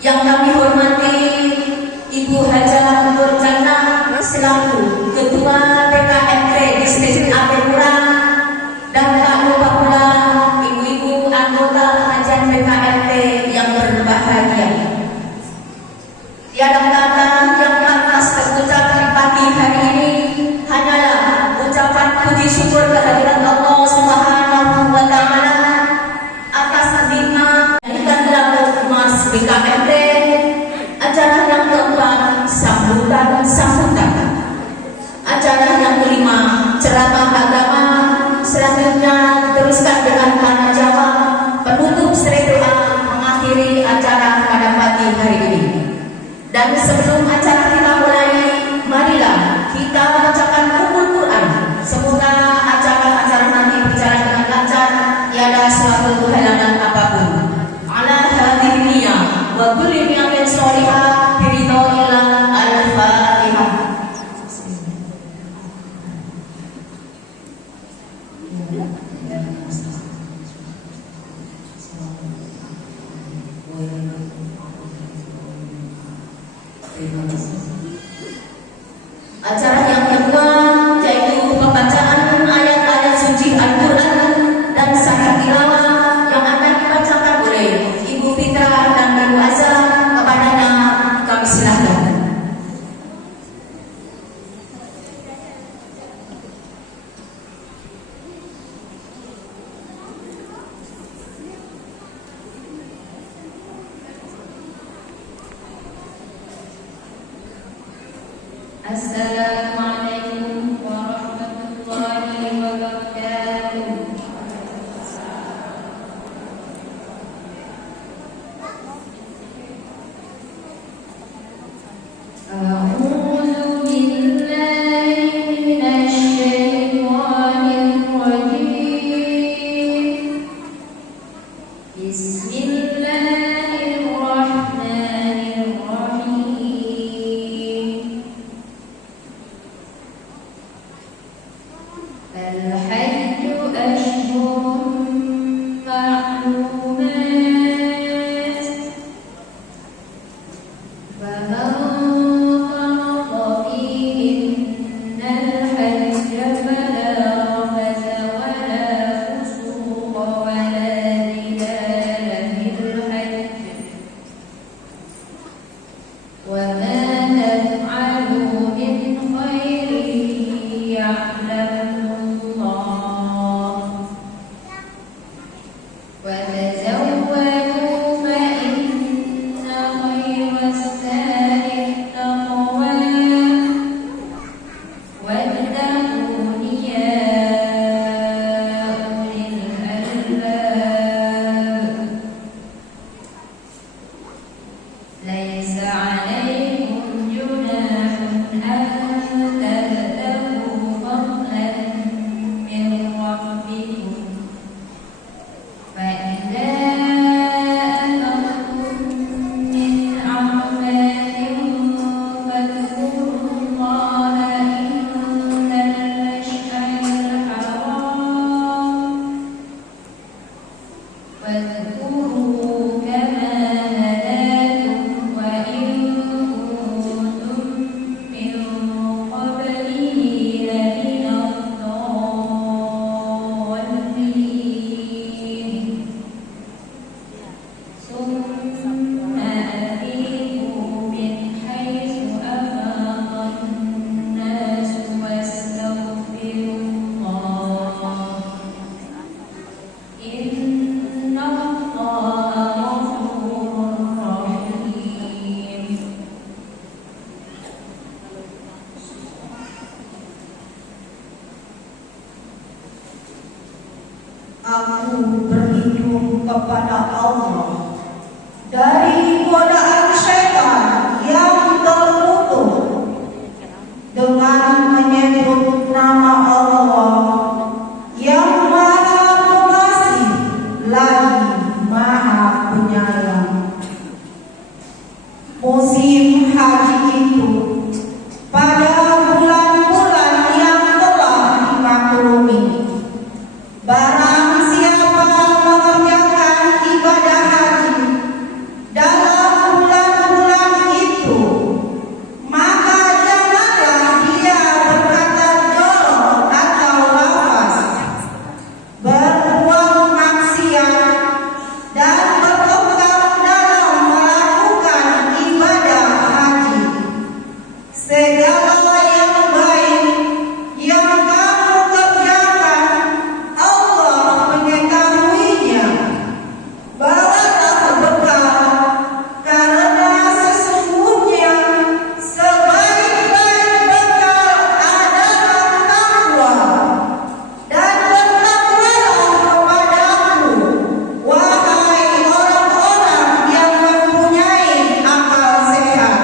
Yang kami hormati Ibu Hajah Nur Jannah selaku Ketua PKMT Distrik Apelura, dan tak lupa pula ibu-ibu anggota pengajian PKMT yang berbahagia. Tiada kata yang pantas terucap di pagi hari ini hanyalah ucapan puji syukur kehadirat Allah Subhanahu wa Ta'ala atas nikmat Mas PKMT acara yang keempat sambutan, acara yang kelima ceramah agama, selanjutnya diteruskan dengan tanya jawab, penutup seri doa mengakhiri acara pada pagi hari ini. Dan sebelum acara kita mulai, marilah kita bacakan Ummul Quran. Semoga acara nanti berjalan dengan lancar, tiada suatu halangan apapun. Wa kulli niyatin sholihah biridhillah. Al-Fatihah. Acara yang kedua yaitu pembacaan ayat-ayat suci Al-Quran dan syair tilawah yang akan dibacakan oleh Ibu Fitra dan Ibu Azza. Kepadanya kami silakan. Assalamualaikum warahmatullahi wabarakatuh. Inna Allaha ghafurur rahim. Aku berlindung kepada Allah dari godaan syaitan yang terkutuk dengan menyebut nama Allah yang Maha Pengasih lagi Maha Penyayang. Musim haji itu pada bulan-bulan yang telah dimaklumi. Barang siapa mengerjakan ibadah haji dalam bulan-bulan itu, maka janganlah dia berkata jorok atau lafaz, berbuat maksiat, dan bertengkar dalam melakukan ibadah haji. Segala yang baik yang kamu kerjakan, Allah mengetahuinya. Bawalah bekal, karena sesungguhnya sebaik-baik bekal adalah takwa. Dan bertakwalah kepadaku, wahai orang-orang yang mempunyai akal sehat.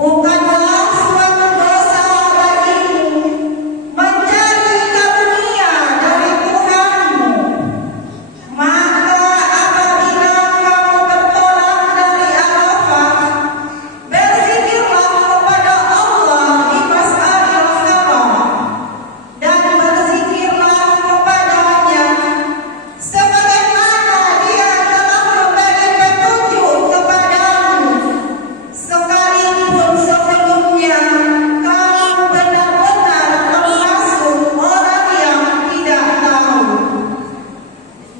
Bukanlah suatu dosa bagimu mencari karunia dari Tuhanmu. Maka apabila kamu tertolak dari Arafah, berzikirlah kepada Allah di Masjidil Haram dan berzikirlah kepadanya sebagaimana Dia telah memberi petunjuk kepadamu, sekalipun sebelumnya kamu benar-benar termasuk orang yang tidak tahu.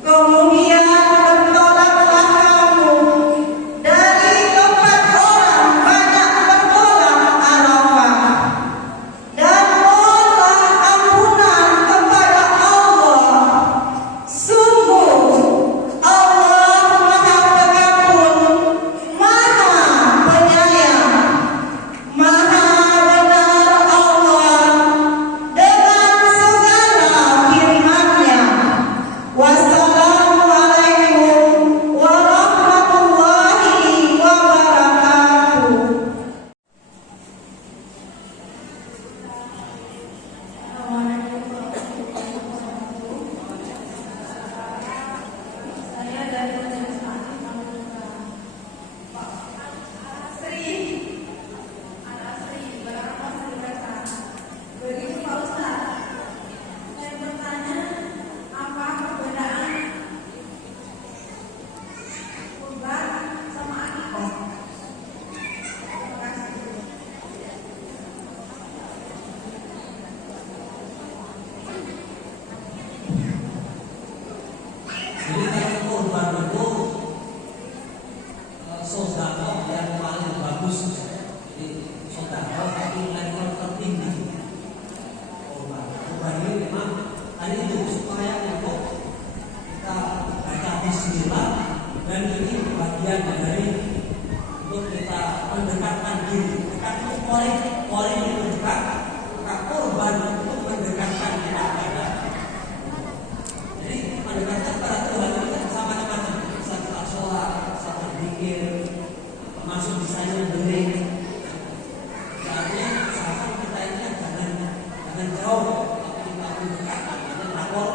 Kemudian bertolaklah kamu dari tempat orang banyak bertolak Arafah, dan mohonlah ampunan kepada Allah. Sungguh Allah Maha Pengampun, Maha Penyayang. Maha benar Allah dengan segala firman-Nya. Wassalamualaikum warahmatullahi wabarakatuh. Saya dari Majelis Taklim Al-Asri, Barakah Sriwasa. Begitu Pak Ustaz, saya bertanya, apa perbedaan kurban sama akikah? Terima kasih. Jadi kalau kurban itu sedekah yang paling bagus. Jadi sedekah tapi level tertinggi. Kurban ini memang tadi itu supaya untuk kita baca Bismillah, dan ini bagian dari untuk kita mendekatkan diri. Dekat itu pori itu dekat. Maka kurban untuk mendekatkan kita kepada. Jadi mendekatkan kepada Tuhan itu bisa macam-macam. Bisa kita sholat, bisa berzikir, termasuk bisa memberi. Artinya usahakan kita ini jangan jauh, tapi kita mendekatkan. Kita lapor,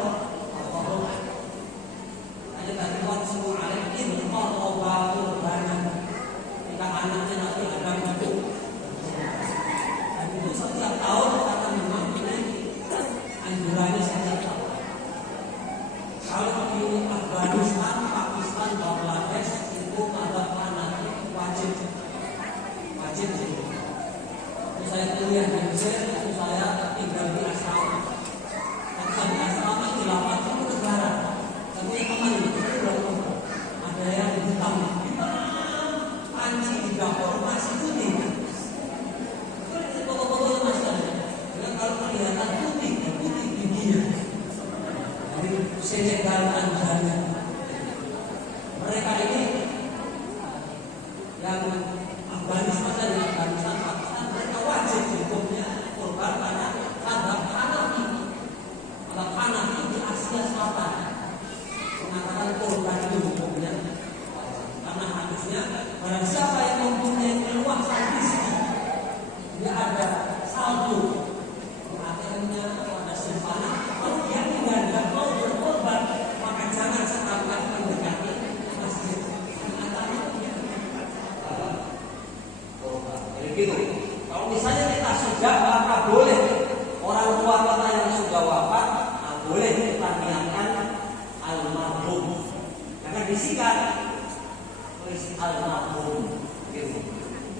hanya tadi buat semua alaikum warahmatullahi wabarakatuh. Kita anaknya nanti ada bentuk. Dan itu setiap tahun kita memang ini anjurannya setiap tahun. Kalau di Afghanistan, Pakistan, Bangladesh itu ada fanatik wajib. Saya kuliah di Mesir, itu saya tinggal di asrama. Dan di asrama di 8 negara. Tapi teman itu ada yang hitam, panci di dapur masih putih. Itu foto-foto masih ada. Kalau kelihatan putih giginya. dari Senegal Tanzania. Mereka ini yang Afghanistan dan Afghanistan Pakistan, mereka wajib hukumnya kurban karena mazhab Hanafi. Mazhab Hanafi di Asia Selatan mengatakan kurban itu hukumnya wajib. Karena hadisnya barang siapa yang mempunyai keluasan rezeki, dia ada saldo ATM-nya atau ada simpanan, kalau dia tidak mau berkorban, maka jangan sekali-kali mendekati masjid. Jadi gitu. Kalau misalnya kita sudah, maka boleh orang tua kita yang sudah wafat, boleh kita niatkan almarhum. Karena disingkat tulis almarhum. Gitu.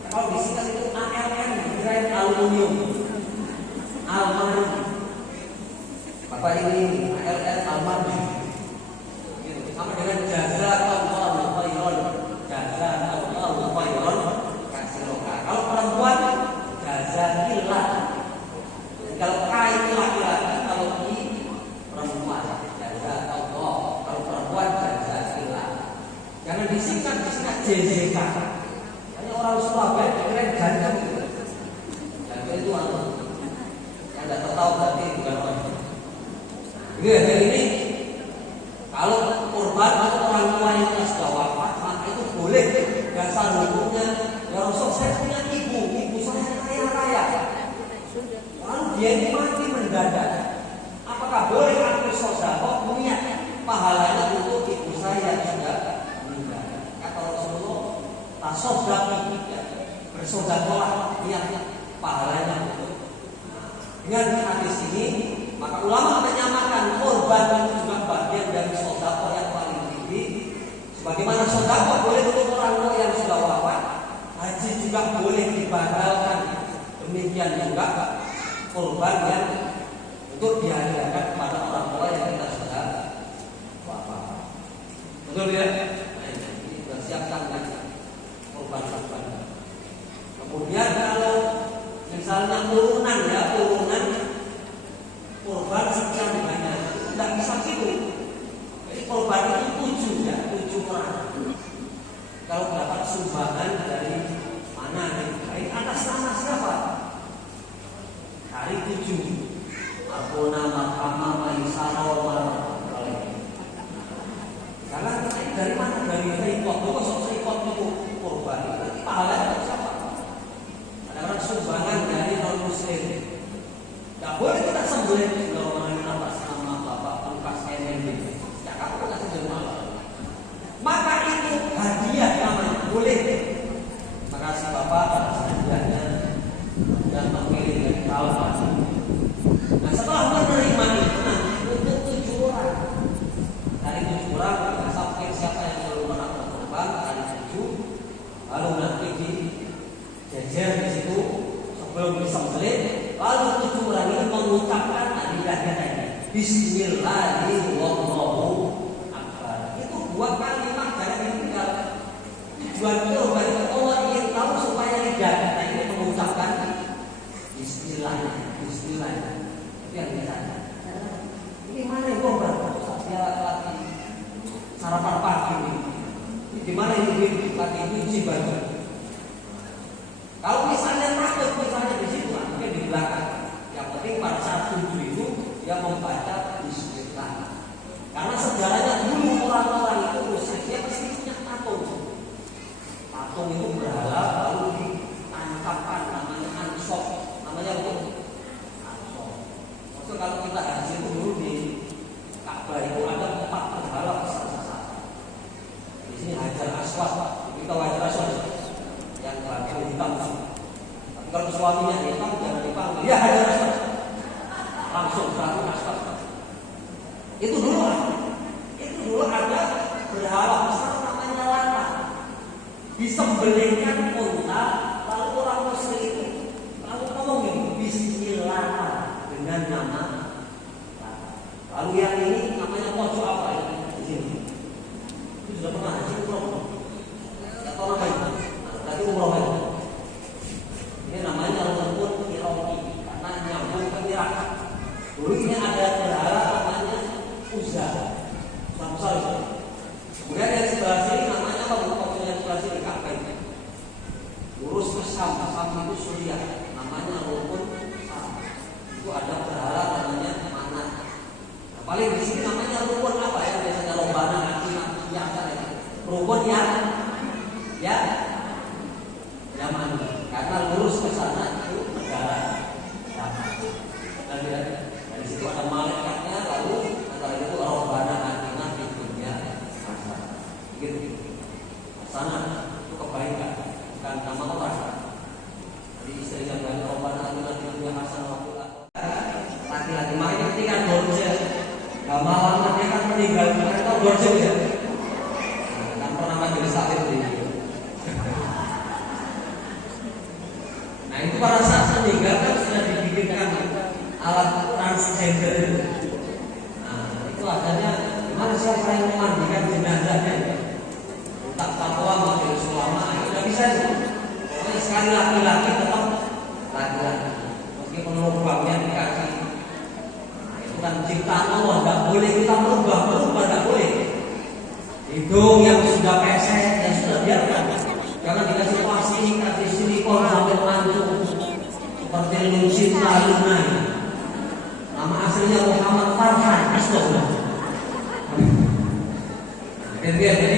Kalau disingkat itu ALM, kirain aluminium. Almarhum. Bapak ini ALM almarhum. Gitu. Sama dengan jazakallahu khairan. Jazakallahu khairan. Kalau perempuan jazakillah. Kalau kain laki-laki, kalau i perempuan jazakallah. Kalau perempuan jazakillah. Jangan disingkat JZK. Hanya orang Surabaya keren jangan gitu. Jangan itu apa? Yang tidak tahu berarti bukan orang. Jadi ini kalau kurban atau orang tua yang sudah wafat, maka itu boleh. Dasar hukumnya, ya Rasul, saya punya ibu saya kaya raya. Lalu dia ini mati mendadak. Apakah boleh aku sedekah niat pahalanya untuk ibu saya yang sudah meninggal? Kata Rasulullah, tasoddaqi, bersedekahlah niatnya pahalanya untuk. Dengan hadis ini, maka ulama menyamakan kurban itu juga bagian dari sedekah yang paling tinggi. Sebagaimana sedekah boleh untuk orang tua yang sudah wafat, haji juga boleh dibatalkan. Demikian juga kurban yang untuk dihadiahkan kepada orang tua yang kita sudah wafat. Betul ya? Nah, ini sudah siapkan kan kurban. Kemudian kalau misalnya turunan kurban sekian banyak, tidak bisa gitu. Jadi kurban itu 7 orang. Kalau dapat sumbangan dari mana nih? Dari atas nama siapa? Dari 7. Arbona, Mahkamah, Maisaro, karena ini dari mana? Dari Freeport. Itu kok Freeport itu kurban. Berarti pahalanya dari siapa? Ada orang sumbangan dari non muslim. Tidak boleh kita sembelih kalau atas nama Bapak Lukas NMB. Ya kamu kasih jemaah. Maka itu hadiah namanya, boleh. Terima kasih Bapak atas hadiahnya dan mengirim dari Kalpas. Nah setelah menerima itu nanti untuk 7 orang. Dari 7 orang kita sampai siapa yang belum pernah berkorban dari 7. Lalu nanti dijejer di situ sebelum disembelih. Lalu 7 orang ini mengucapkan adilahnya tadi. Bismillahirrahmanirrahim. Itu 2 kalimat dari tinggal. Tujuan kurban itu Allah ingin tahu supaya lidah kita ini mengucapkan Bismillah. Itu yang ditanya. Ini mana yang kurban? Dia lagi sarapan pagi ini. Di mana ini lagi cuci baju? Kalau misalnya takut, misalnya di situ, mungkin di belakang. Yang penting pada saat tujuh itu dia membaca Bismillah. Karena sejarahnya dulu orang-orang itu Mesir dia pasti punya patung. Patung itu berhala lalu ditancapkan namanya ansop, namanya untuk ansop. Maksudnya kalau kita haji itu dulu di Ka'bah itu ada 4 berhala besar-besar. Di sini Hajar Aswad, kita Hajar Aswad yang terakhir hitam. Tapi kalau suaminya hitam jangan dipanggil, ya Hajar Aswad. Langsung satu Aswad. Itu dulu ada berhala besar namanya Lata. Disembelihkan unta, lalu orang muslim itu lalu ngomongin Bismillah dengan nama Lata. Lalu yang ini namanya pojok apa ya? Di sini. Itu sudah pernah haji umroh. Atau apa itu? Tadi umroh ya. Ini namanya rumput Iraqi karena nyambung ke Irak. Dulu ini ada berhala namanya Uzza. namanya rukun apa ya? Biasanya rombana ngaji yang apa? Rukun ya mana? Karena lurus ke sana itu negara. Dan dari situ ada malaikatnya, lalu antara itu rombana ngaji di dunia gitu. Sana itu kebaikan, bukan nama orang. Jadi istri yang banyak rombana ngaji di dunia hasan laki-laki. Makanya ketika Dorje malam dia kan meninggal, kan tahu Dorje ya? Kan pernah majelis taklim di. Nah itu pada saat meninggal kan sudah dibikinkan alat transgender itu. Nah itu adanya gimana siapa yang memandikan jenazahnya? Tak fatwa majelis ulama itu tidak bisa itu. Pokoknya sekali laki-laki tetap laki-laki. Meskipun lubangnya di kaki. Bukan ciptaan Allah, tidak boleh kita merubah, tidak boleh. Hidung yang sudah pesek, yang sudah biarkan. Jangan dikasih plastik, kasih silikon sampai mancung seperti Lucinta Luna. Nama aslinya Muhammad Farhan Astagfirullah. Jadi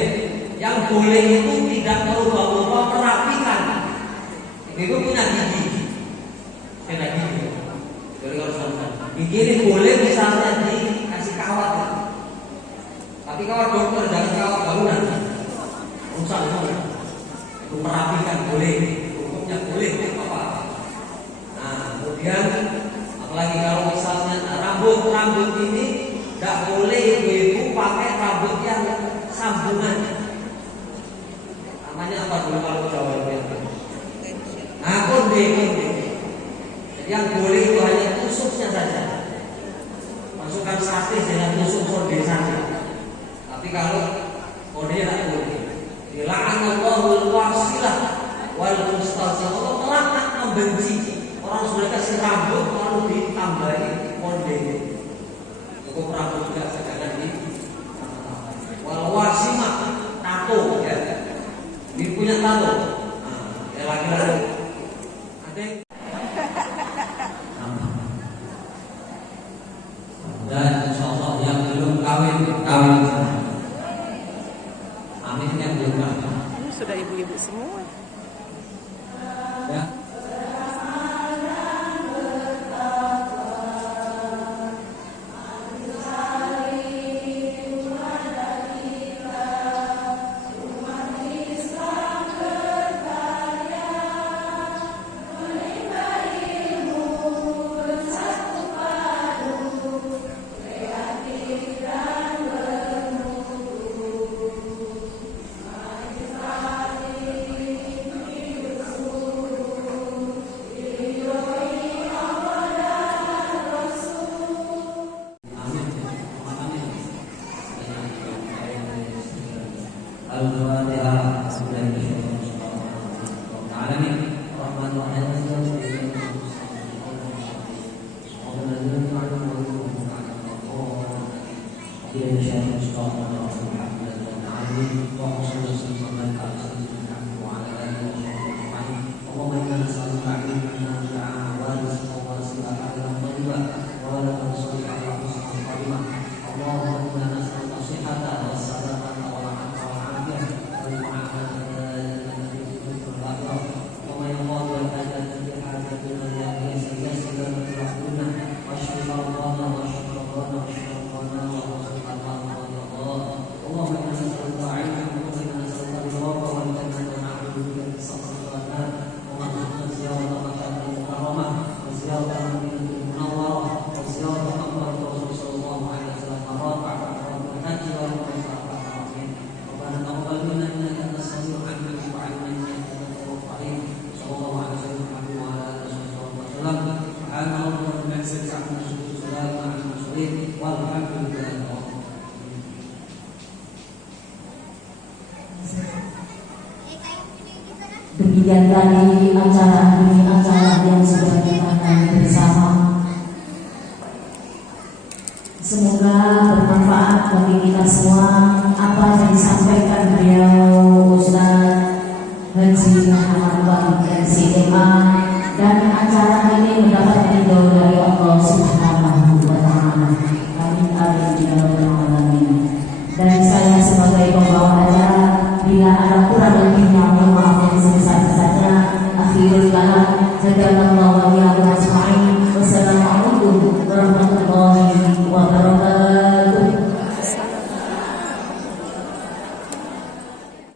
yang boleh itu tidak merubah-ubah, merapikan. Itu punya gigi. Punya gigi. Jadi kalau gigi ini boleh misalnya dikasih kawat, tapi kawat dokter, jangan kawat bangunan, rusak semua. Itu merapikan boleh, hukumnya boleh, apa? Nah kemudian apalagi kalau misalnya rambut ini tidak boleh ibu-ibu pakai rambut yang sambungan. Namanya apa dulu kalau Jawa itu? Nah konde. Yang boleh itu hanya tusuknya saja. Masukkan sate dengan tusuk konde saja. Tapi kalau konde tidak boleh. Dila'anallahu al-wasilah wal mustazah. Allah melaknat, membenci orang sudah kasih rambut lalu ditambahi konde. Cukup rambut juga jangan di wal wasimah, tato ya. Dia punya tato. Nah, ya laki-laki ada yang dan insyaallah yang belum kawin. Amin yang belum kawin. Ini sudah ibu-ibu semua. Ya. Al-Fatihah. Demikian tadi acara yang sudah kita lalui bersama. Semoga bermanfaat bagi kita semua apa yang disampaikan beliau Ustaz Haji Muhammad Wahid MCMA, dan acara ini mendapat